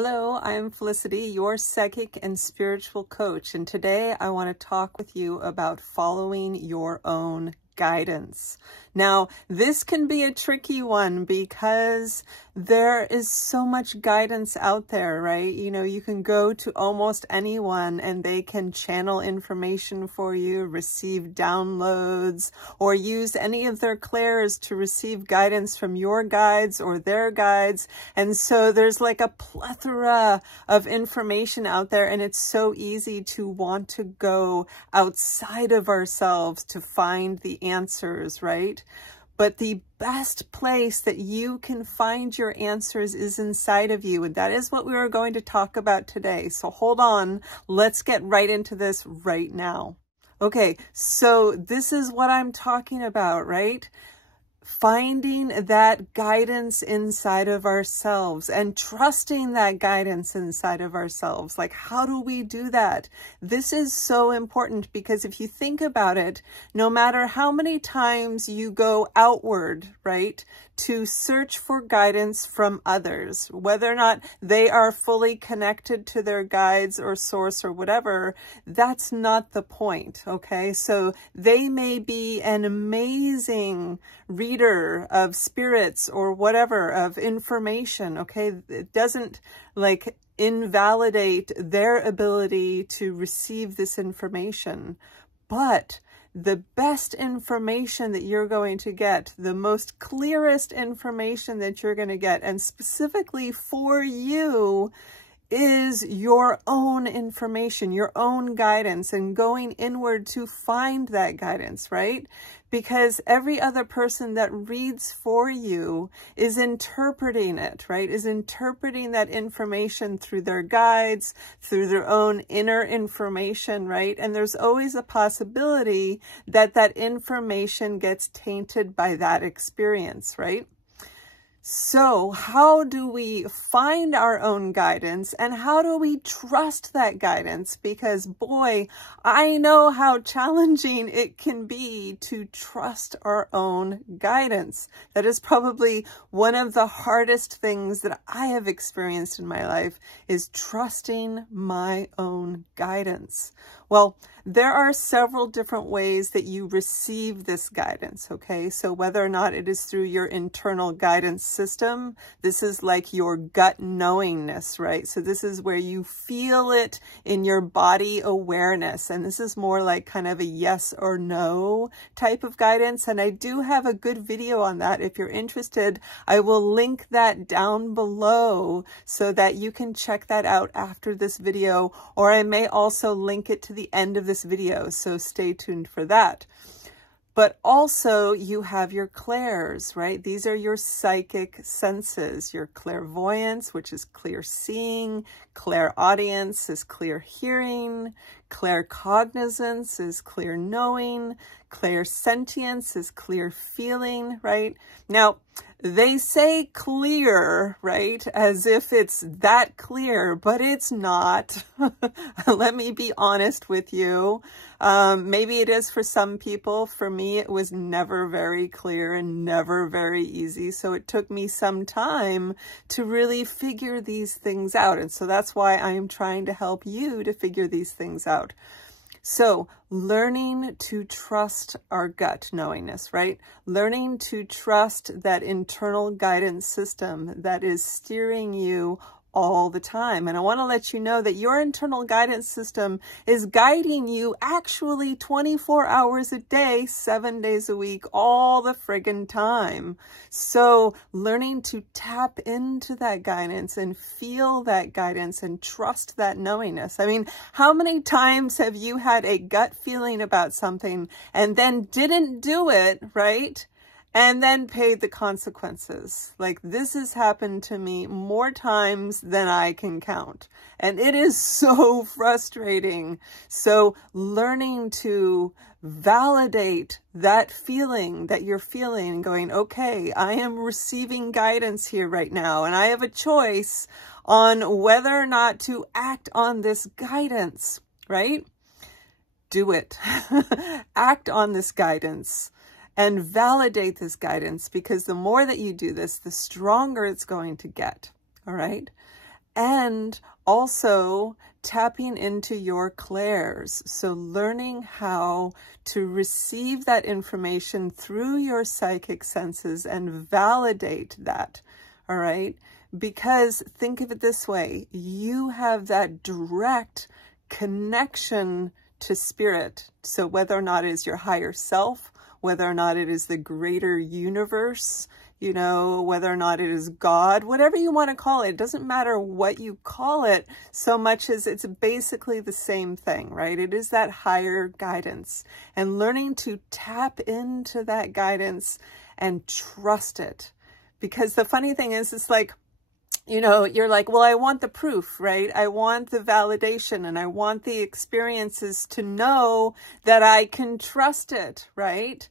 Hello, I'm Felicity, your psychic and spiritual coach, and today I want to talk with you about following your own guidance. Now, this can be a tricky one because there is so much guidance out there, right? You know, you can go to almost anyone and they can channel information for you, receive downloads, or use any of their clairs to receive guidance from your guides or their guides. And so there's like a plethora of information out there, and it's so easy to want to go outside of ourselves to find the answers, right? But the best place that you can find your answers is inside of you. And that is what we are going to talk about today. So hold on, let's get right into this right now. Okay, so this is what I'm talking about, right? Finding that guidance inside of ourselves and trusting that guidance inside of ourselves. Like, how do we do that? This is so important because if you think about it, no matter how many times you go outward, right, to search for guidance from others, whether or not they are fully connected to their guides or source or whatever, that's not the point, okay? So they may be an amazing reader of spirits or whatever, of information, okay? It doesn't like invalidate their ability to receive this information, but the best information that you're going to get, the most clearest information that you're going to get, and specifically for you, is your own information, your own guidance, and going inward to find that guidance, right? Because every other person that reads for you is interpreting it, right? Is interpreting that information through their guides, through their own inner information, right? And there's always a possibility that that information gets tainted by that experience, right? So how do we find our own guidance, and how do we trust that guidance? Because boy, I know how challenging it can be to trust our own guidance. That is probably one of the hardest things that I have experienced in my life, is trusting my own guidance. Well, there are several different ways that you receive this guidance, okay? So whether or not it is through your internal guidance system, this is like your gut knowingness, right? So this is where you feel it in your body awareness. And this is more like kind of a yes or no type of guidance. And I do have a good video on that. If you're interested, I will link that down below so that you can check that out after this video, or I may also link it to the end of this video, so stay tuned for that. But also you have your clairs, right? These are your psychic senses, your clairvoyance, which is clear seeing, clairaudience is clear hearing, claircognizance is clear knowing, clairsentience is clear feeling, right? Now, they say clear, right, as if it's that clear, but it's not. Let me be honest with you. Maybe it is for some people. For me, it was never very clear and never very easy. So it took me some time to really figure these things out. And so that's why I am trying to help you to figure these things out. So learning to trust our gut knowingness, right? Learning to trust that internal guidance system that is steering you all the time. And I want to let you know that your internal guidance system is guiding you actually 24 hours a day, 7 days a week, all the friggin' time. So learning to tap into that guidance and feel that guidance and trust that knowingness. I mean, how many times have you had a gut feeling about something and then didn't do it, right? And then paid the consequences? Like, this has happened to me more times than I can count. And it is so frustrating. So learning to validate that feeling that you're feeling, going, okay, I am receiving guidance here right now, and I have a choice on whether or not to act on this guidance, right? Do it. Act on this guidance. And validate this guidance, because the more that you do this, the stronger it's going to get, all right? and also tapping into your clairs. So learning how to receive that information through your psychic senses and validate that. All right. Because think of it this way, you have that direct connection to spirit. So whether or not it is your higher self, whether or not it is the greater universe, you know, whether or not it is God, whatever you want to call it, it doesn't matter what you call it so much as it's basically the same thing, right? It is that higher guidance, and learning to tap into that guidance and trust it. Because the funny thing is, it's like, you know, you're like, well, I want the proof, right? I want the validation, and I want the experiences to know that I can trust it, right?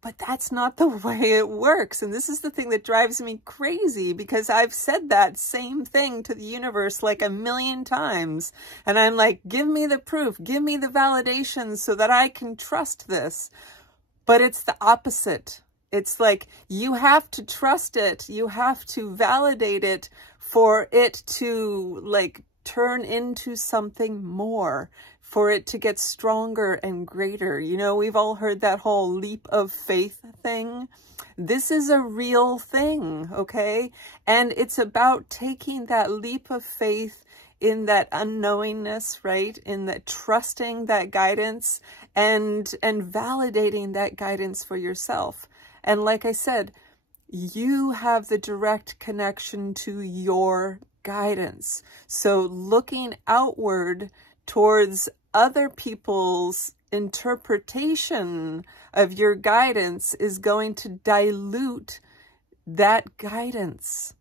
But that's not the way it works. And this is the thing that drives me crazy, because I've said that same thing to the universe like 1,000,000 times. And I'm like, give me the proof, give me the validation so that I can trust this. But it's the opposite. It's like, you have to trust it. You have to validate it for it to like turn into something more, for it to get stronger and greater. You know, we've all heard that whole leap of faith thing. This is a real thing, okay? And it's about taking that leap of faith in that unknowingness, right? In that trusting that guidance and validating that guidance for yourself. And like I said, you have the direct connection to your guidance. So looking outward towards other people's interpretation of your guidance is going to dilute that guidance.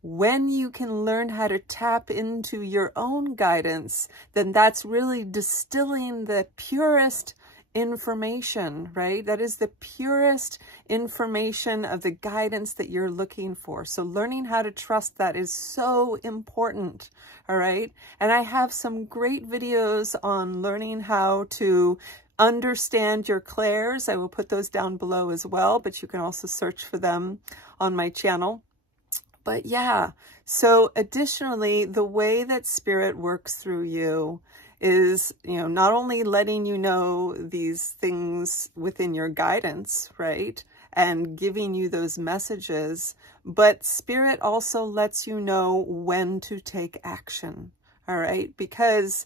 When you can learn how to tap into your own guidance, then that's really distilling the purest information, right? That is the purest information of the guidance that you're looking for. So learning how to trust that is so important, all right? And I have some great videos on learning how to understand your clairs. I will put those down below as well, but you can also search for them on my channel. But yeah, so additionally, the way that spirit works through you is, you know, not only letting you know these things within your guidance, right? And giving you those messages, but spirit also lets you know when to take action, all right? Because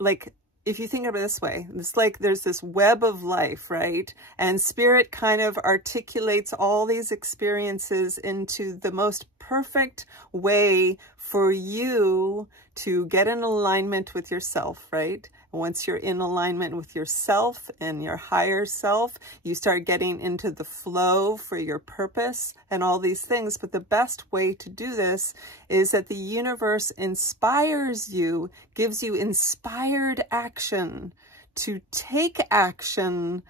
like, if you think of it this way, it's like there's this web of life, right? And spirit kind of articulates all these experiences into the most perfect way for you to get in alignment with yourself, right? Once you're in alignment with yourself and your higher self, you start getting into the flow for your purpose and all these things. But the best way to do this is that the universe inspires you, gives you inspired action to take action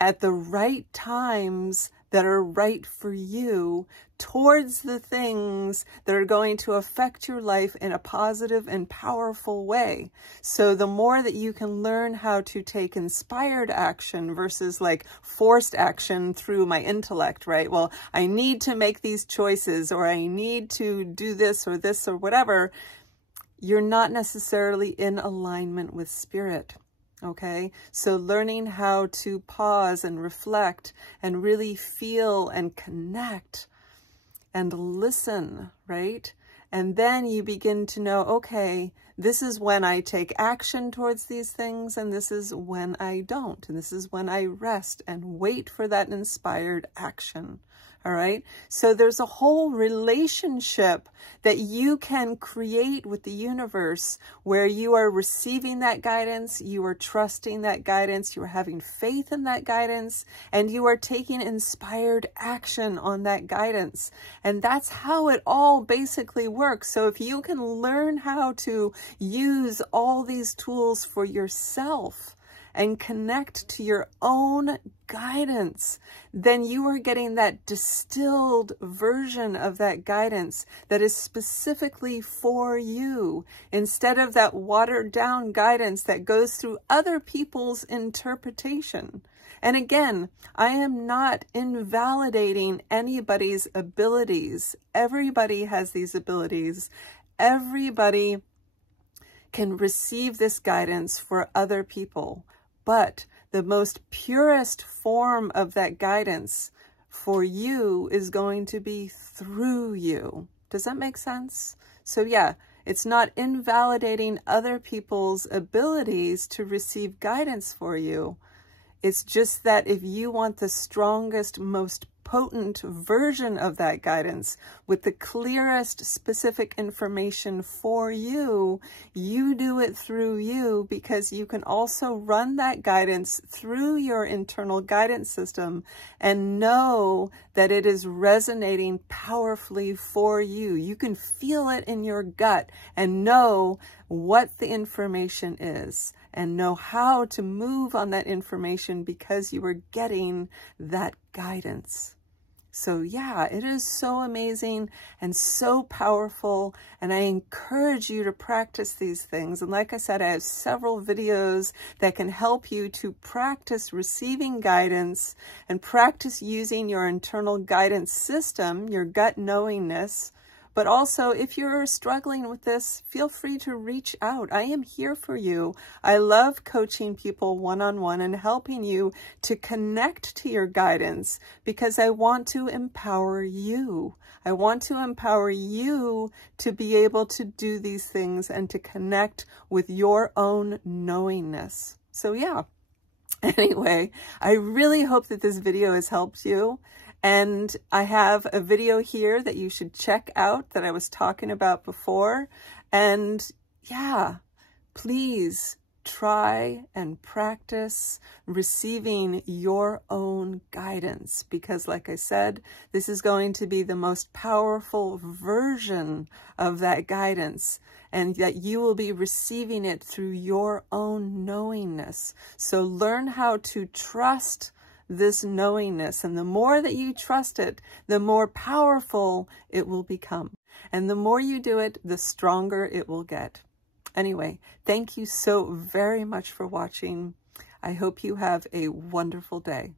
at the right times that are right for you towards the things that are going to affect your life in a positive and powerful way. So the more that you can learn how to take inspired action versus like forced action through my intellect, right? Well, I need to make these choices, or I need to do this or whatever. You're not necessarily in alignment with spirit. Okay, so learning how to pause and reflect and really feel and connect and listen, right? And then you begin to know, okay, this is when I take action towards these things, and this is when I don't. And this is when I rest and wait for that inspired action. All right. So there's a whole relationship that you can create with the universe where you are receiving that guidance, you are trusting that guidance, you are having faith in that guidance, and you are taking inspired action on that guidance. And that's how it all basically works. So if you can learn how to use all these tools for yourself and connect to your own guidance, then you are getting that distilled version of that guidance that is specifically for you, instead of that watered down guidance that goes through other people's interpretation. And again, I am not invalidating anybody's abilities. Everybody has these abilities. everybody can receive this guidance for other people, but the most purest form of that guidance for you is going to be through you. Does that make sense? So yeah, it's not invalidating other people's abilities to receive guidance for you. It's just that if you want the strongest, most potent version of that guidance with the clearest specific information for you, you do it through you, because you can also run that guidance through your internal guidance system and know that it is resonating powerfully for you. You can feel it in your gut and know what the information is and know how to move on that information because you are getting that guidance. So yeah, it is so amazing and so powerful, and I encourage you to practice these things. And like I said, I have several videos that can help you to practice receiving guidance and practice using your internal guidance system, your gut knowingness. But also, if you're struggling with this, feel free to reach out. I am here for you. I love coaching people one-on-one and helping you to connect to your guidance because I want to empower you. I want to empower you to be able to do these things and to connect with your own knowingness. So yeah, anyway, I really hope that this video has helped you. And I have a video here that you should check out that I was talking about before. And yeah, please try and practice receiving your own guidance, because like I said, this is going to be the most powerful version of that guidance, and that you will be receiving it through your own knowingness. So learn how to trust this knowingness, and the more that you trust it, the more powerful it will become. And the more you do it, the stronger it will get. Anyway, thank you so very much for watching. I hope you have a wonderful day.